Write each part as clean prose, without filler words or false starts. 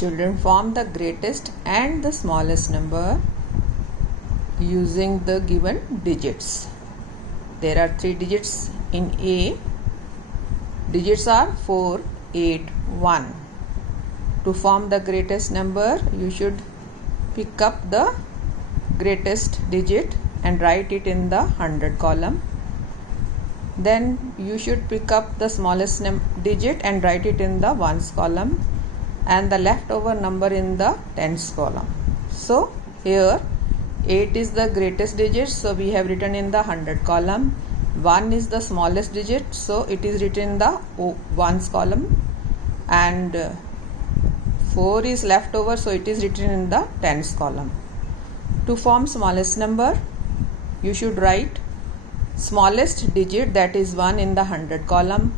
Children, form the greatest and the smallest number using the given digits. There are 3 digits in A. Digits are 4, 8, 1. To form the greatest number, you should pick up the greatest digit and write it in the 100 column. Then you should pick up the smallest digit and write it in the ones column, and the leftover number in the tens column. So here 8 is the greatest digit, so we have written in the 100 column. 1 is the smallest digit, so it is written in the ones column, and 4 is leftover, so it is written in the tens column. To form smallest number, you should write smallest digit, that is 1, in the 100 column,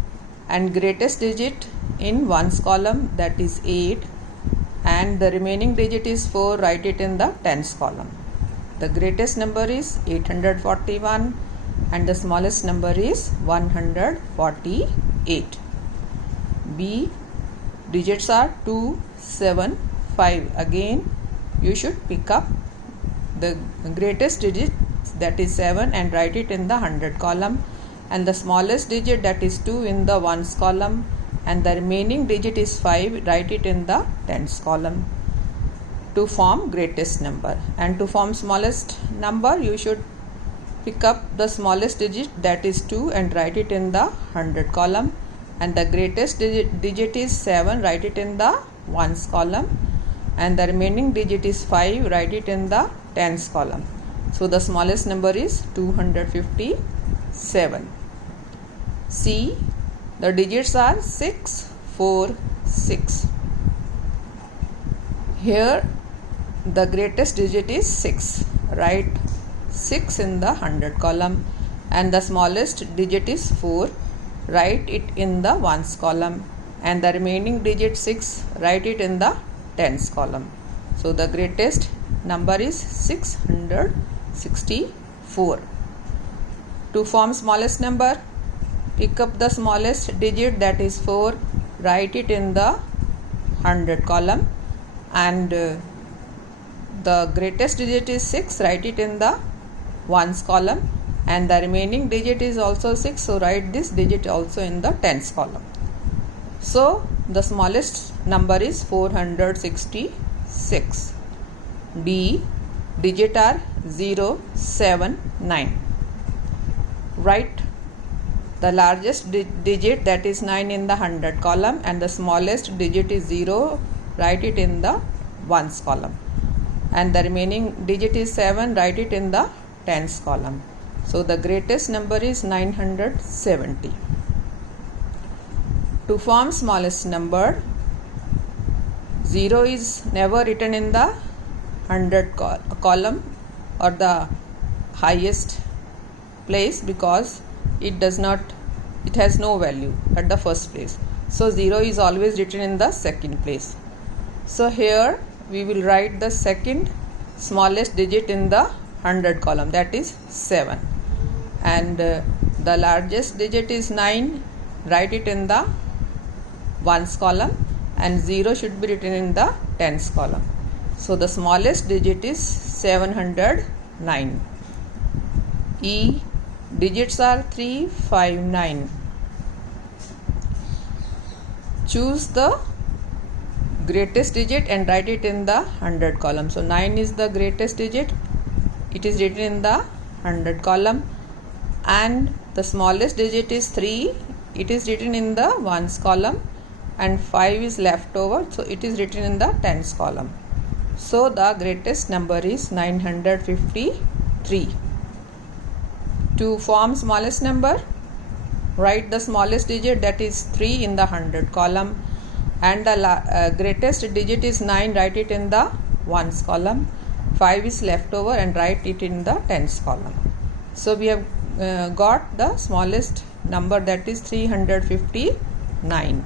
and greatest digit in ones column, that is 8, and the remaining digit is 4, write it in the tens column. The greatest number is 841 and the smallest number is 148. B. Digits are 2, 7, 5. Again you should pick up the greatest digit, that is 7, and write it in the 100 column, and the smallest digit, that is 2, in the ones column, and the remaining digit is 5, write it in the tens column. To form greatest number, and to form smallest number, you should pick up the smallest digit, that is 2, and write it in the 100 column, and the greatest digit is 7, write it in the ones column, and the remaining digit is 5, write it in the tens column. So the smallest number is 257. C. The digits are 6, 4, 6. Here the greatest digit is 6. Write 6 in the 100 column, and the smallest digit is 4. Write it in the ones column, and the remaining digit 6, write it in the tens column. So the greatest number is 664. To form smallest number, pick up the smallest digit, that is 4, write it in the 100 column, and the greatest digit is 6, write it in the ones column, and the remaining digit is also 6, so write this digit also in the tens column. So the smallest number is 466. D. Digit are 0, 7, 9. Write the largest digit, that is 9, in the 100 column, and the smallest digit is 0, write it in the ones column, and the remaining digit is 7, write it in the tens column. So the greatest number is 970. To form smallest number, 0 is never written in the 100 column or the highest place, because it has no value at the first place. So 0 is always written in the second place. So here we will write the second smallest digit in the 100 column, that is 7, and the largest digit is 9, write it in the ones column, and 0 should be written in the tens column. So the smallest digit is 709. E. Digits are 3, 5, 9. Choose the greatest digit and write it in the 100 column. So 9 is the greatest digit, it is written in the 100 column, and the smallest digit is 3, it is written in the ones column, and 5 is left over, so it is written in the tens column. So the greatest number is 953. To form smallest number, write the smallest digit, that is 3, in the 100 column, and the greatest digit is 9, write it in the ones column, 5 is left over, and write it in the tens column. So we have got the smallest number, that is 359.